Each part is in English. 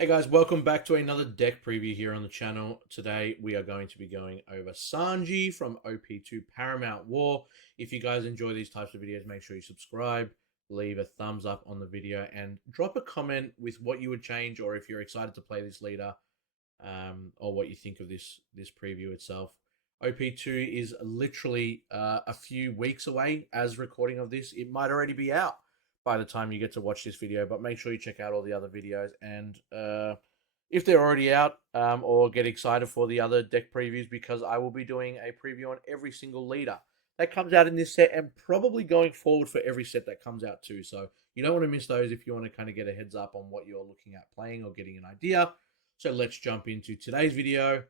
Hey guys, welcome back to another deck preview here on the channel. Today we are going to be going over Sanji from OP2 Paramount War. If you guys enjoy these types of videos, make sure you subscribe, leave a thumbs up on the video, and drop a comment with what you would change or if you're excited to play this leader, or what you think of this preview itself. OP2 is literally a few weeks away as recording of this. It might already be out by the time you get to watch this video, but make sure you check out all the other videos. And if they're already out, or get excited for the other deck previews, because I will be doing a preview on every single leader that comes out in this set and probably going forward for every set that comes out too. So you don't want to miss those if you want to kind of get a heads up on what you're looking at playing or getting an idea. So let's jump into today's video,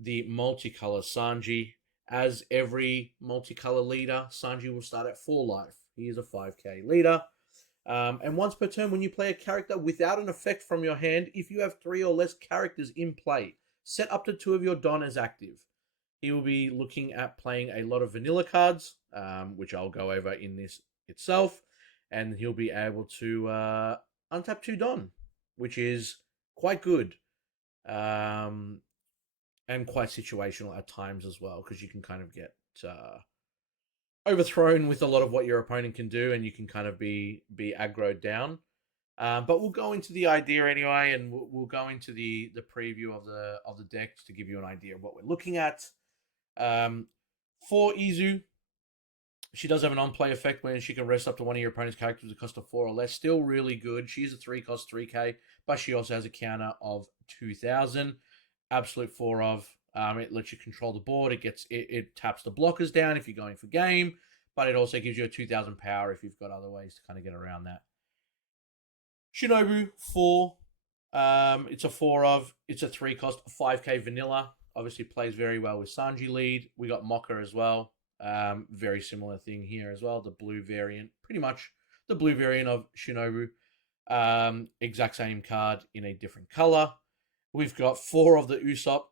the multicolor Sanji. As every multicolor leader, Sanji will start at 4 life. He is a 5k leader. And once per turn, when you play a character without an effect from your hand, if you have 3 or less characters in play, set up to 2 of your Don as active. He will be looking at playing a lot of vanilla cards, which I'll go over in this itself. And he'll be able to untap 2 Don, which is quite good. And quite situational at times as well, because you can kind of get overthrown with a lot of what your opponent can do, and you can kind of be aggroed down. But we'll go into the idea anyway, and we'll go into the preview of the decks to give you an idea of what we're looking at. For Izu, she does have an on-play effect when she can rest up to one of your opponent's characters with a cost of 4 or less. Still really good. She's a 3-cost 3k, but she also has a counter of 2,000. Absolute 4 of. It lets you control the board. It taps the blockers down if you're going for game, but it also gives you a 2,000 power if you've got other ways to kind of get around that. Shinobu 4. It's a 4 of. It's a 3-cost 5k vanilla. Obviously plays very well with Sanji lead. We got Mocha as well. Very similar thing here as well. The blue variant, pretty much the blue variant of Shinobu. Exact same card in a different color. We've got 4 of the Usopp.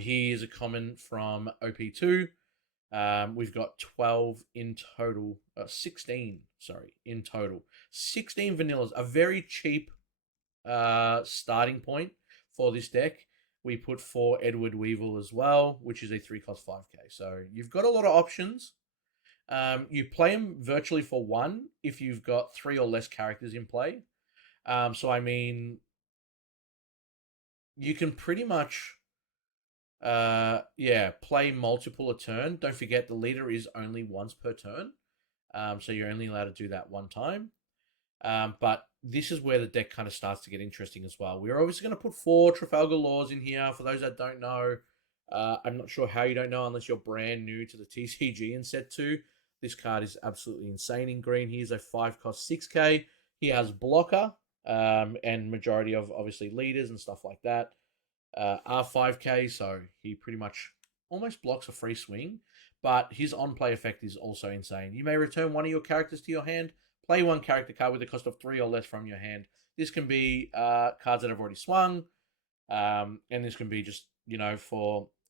He is a common from OP2. We've got 12 in total. 16, sorry, in total. 16 vanillas. A very cheap starting point for this deck. We put 4 Edward Weevil as well, which is a 3-cost 5k. So you've got a lot of options. You play them virtually for 1 if you've got 3 or less characters in play. So I mean, you can pretty much play multiple a turn. Don't forget the leader is only once per turn. So you're only allowed to do that 1 time. But this is where the deck kind of starts to get interesting as well. We're obviously going to put 4 Trafalgar Laws in here. For those that don't know, I'm not sure how you don't know unless you're brand new to the TCG in set 2. This card is absolutely insane in green. He's a 5-cost 6k. He has blocker, and majority of obviously leaders and stuff like that are 5k, so he pretty much almost blocks a free swing. But his on-play effect is also insane. You may return one of your characters to your hand. Play 1 character card with a cost of 3 or less from your hand. This can be cards that have already swung, and this can be just,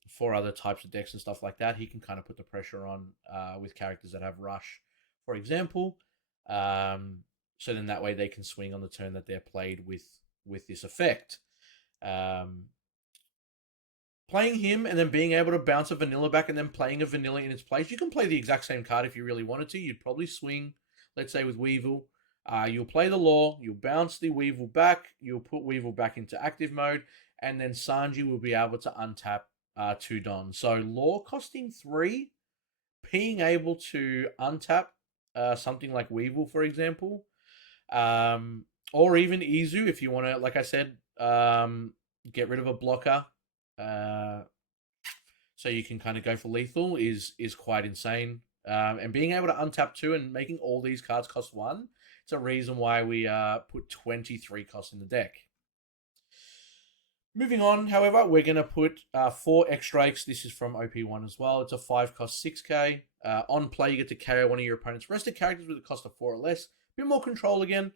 for other types of decks and stuff like that. He can kind of put the pressure on with characters that have rush, for example. So then that way they can swing on the turn that they're played with this effect. Playing him and then being able to bounce a vanilla back and then playing a vanilla in its place. You can play the exact same card if you really wanted to. You'd probably swing, let's say with Weevil. You'll play the Law, you'll bounce the Weevil back, you'll put Weevil back into active mode, and then Sanji will be able to untap 2 Don. So Law costing 3, being able to untap something like Weevil, for example, or even Izu if you want to, like I said, get rid of a blocker. So you can kind of go for lethal is quite insane. And being able to untap 2 and making all these cards cost 1, it's a reason why we put 23 costs in the deck. Moving on, however, we're going to put 4 X-Drakes. This is from OP1 as well. It's a 5-cost 6k. On play, you get to carry one of your opponent's rested characters with a cost of 4 or less. A bit more control again.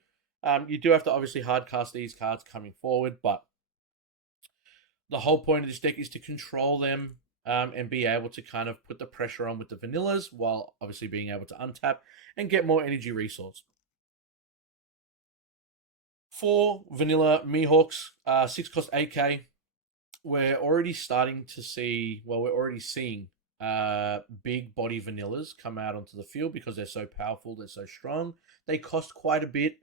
You do have to obviously hard cast these cards coming forward, but the whole point of this deck is to control them and be able to kind of put the pressure on with the vanillas while obviously being able to untap and get more energy resource. 4 vanilla Mihawks, 6 cost 8k. We're already starting to see, well, we're already seeing big body vanillas come out onto the field because they're so powerful, they're so strong. They cost quite a bit,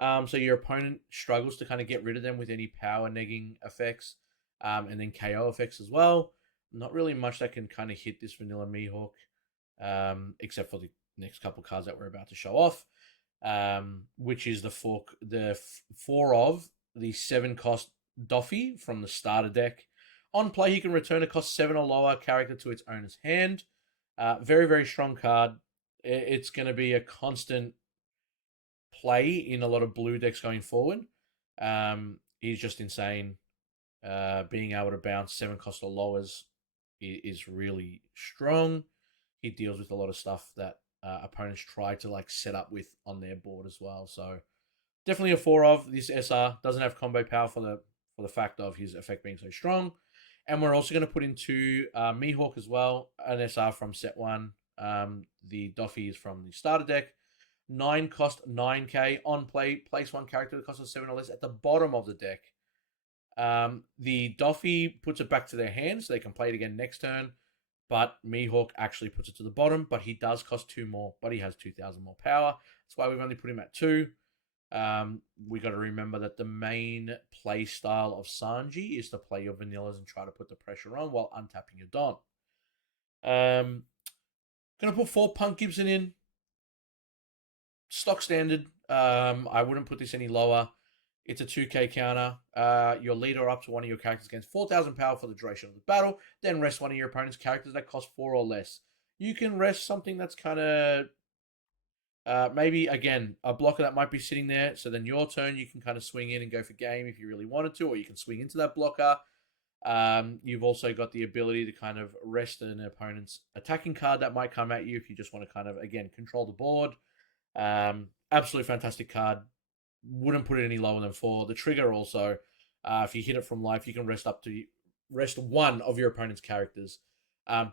so your opponent struggles to kind of get rid of them with any power negging effects, and then KO effects as well. Not really much that can kind of hit this vanilla Mihawk, except for the next couple cards that we're about to show off, which is the four of the 7 cost Doffy from the starter deck. On play, he can return a cost 7 or lower character to its owner's hand. Very, very strong card. It's going to be a constant play in a lot of blue decks going forward. He's just insane. Being able to bounce 7 cost or lowers is really strong. He deals with a lot of stuff that opponents try to like set up with on their board as well. So definitely a 4 of. This SR doesn't have combo power for the fact of his effect being so strong. And we're also going to put into Mihawk as well, an SR from set 1. The Doffy is from the starter deck. 9 cost 9k. On play, place 1 character that costs 7 or less at the bottom of the deck. The Doffy puts it back to their hand so they can play it again next turn. But Mihawk actually puts it to the bottom, but he does cost 2 more, but he has 2,000 more power. That's why we've only put him at 2. We got to remember that the main play style of Sanji is to play your vanillas and try to put the pressure on while untapping your Don. Gonna put 4 Punk Gibson in. Stock standard. I wouldn't put this any lower. It's a 2k counter. Your leader up to one of your characters gains 4,000 power for the duration of the battle. Then rest one of your opponent's characters that cost 4 or less. You can rest something that's kind of maybe, again, a blocker that might be sitting there. So then your turn, you can kind of swing in and go for game if you really wanted to, or you can swing into that blocker. You've also got the ability to kind of rest an opponent's attacking card that might come at you if you just want to kind of, again, control the board. Absolutely fantastic card. Wouldn't put it any lower than 4. The trigger also, if you hit it from life, you can rest one of your opponent's characters.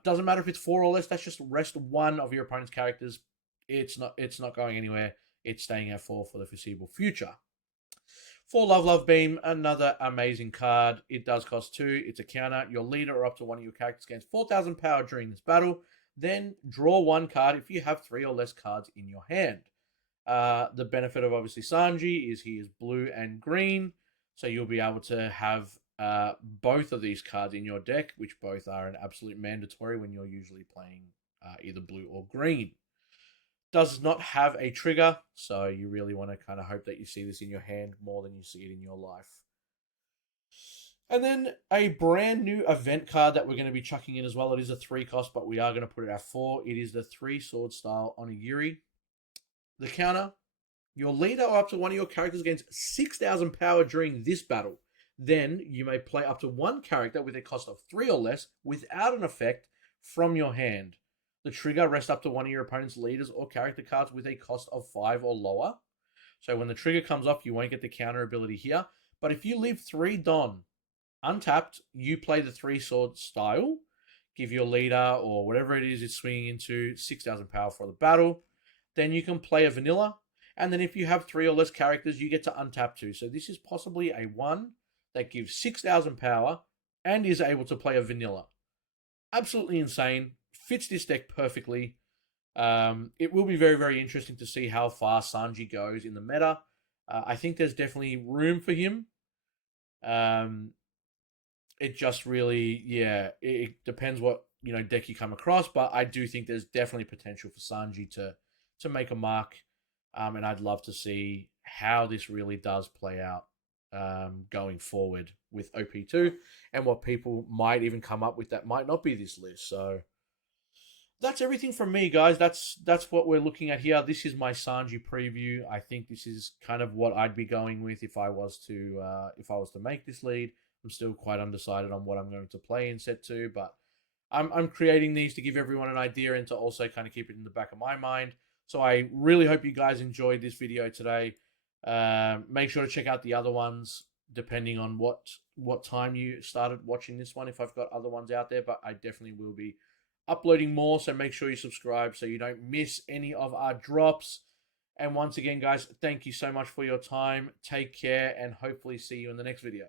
Doesn't matter if it's 4 or less. That's just rest one of your opponent's characters. It's not going anywhere. It's staying at 4 for the foreseeable future. 4 Love Beam, another amazing card. It does cost 2. It's a counter. Your leader or up to one of your characters gains 4,000 power during this battle. Then draw 1 card if you have 3 or less cards in your hand. The benefit of obviously Sanji is he is blue and green, so you'll be able to have both of these cards in your deck, which both are an absolute mandatory when you're usually playing either blue or green. Does not have a trigger, so you really want to kind of hope that you see this in your hand more than you see it in your life. And then a brand new event card that we're going to be chucking in as well. It is a 3 cost, but we are going to put it at 4. It is the 3 sword style Onigiri. The counter, your leader or up to one of your characters gains 6,000 power during this battle. Then you may play up to 1 character with a cost of 3 or less without an effect from your hand. The trigger rests up to one of your opponent's leaders or character cards with a cost of 5 or lower. So when the trigger comes off, you won't get the counter ability here. But if you leave 3 Don untapped, you play the 3 sword style. Give your leader or whatever it is it's swinging into 6,000 power for the battle. Then you can play a vanilla. And then if you have 3 or less characters, you get to untap 2. So this is possibly a 1 that gives 6,000 power and is able to play a vanilla. Absolutely insane. Fits this deck perfectly. It will be very, very interesting to see how far Sanji goes in the meta. I think there's definitely room for him. It just really, it depends what deck you come across, but I do think there's definitely potential for Sanji to make a mark, and I'd love to see how this really does play out going forward with OP2 and what people might even come up with that might not be this list. So that's everything from me, guys. That's what we're looking at here. This is my Sanji preview. I think this is kind of what I'd be going with if I was to make this lead. I'm still quite undecided on what I'm going to play in set 2, but I'm creating these to give everyone an idea and to also kind of keep it in the back of my mind. So I really hope you guys enjoyed this video today. Make sure to check out the other ones, depending on what time you started watching this one, if I've got other ones out there, but I definitely will be uploading more, so make sure you subscribe so you don't miss any of our drops. And once again, guys, thank you so much for your time. Take care and hopefully see you in the next video.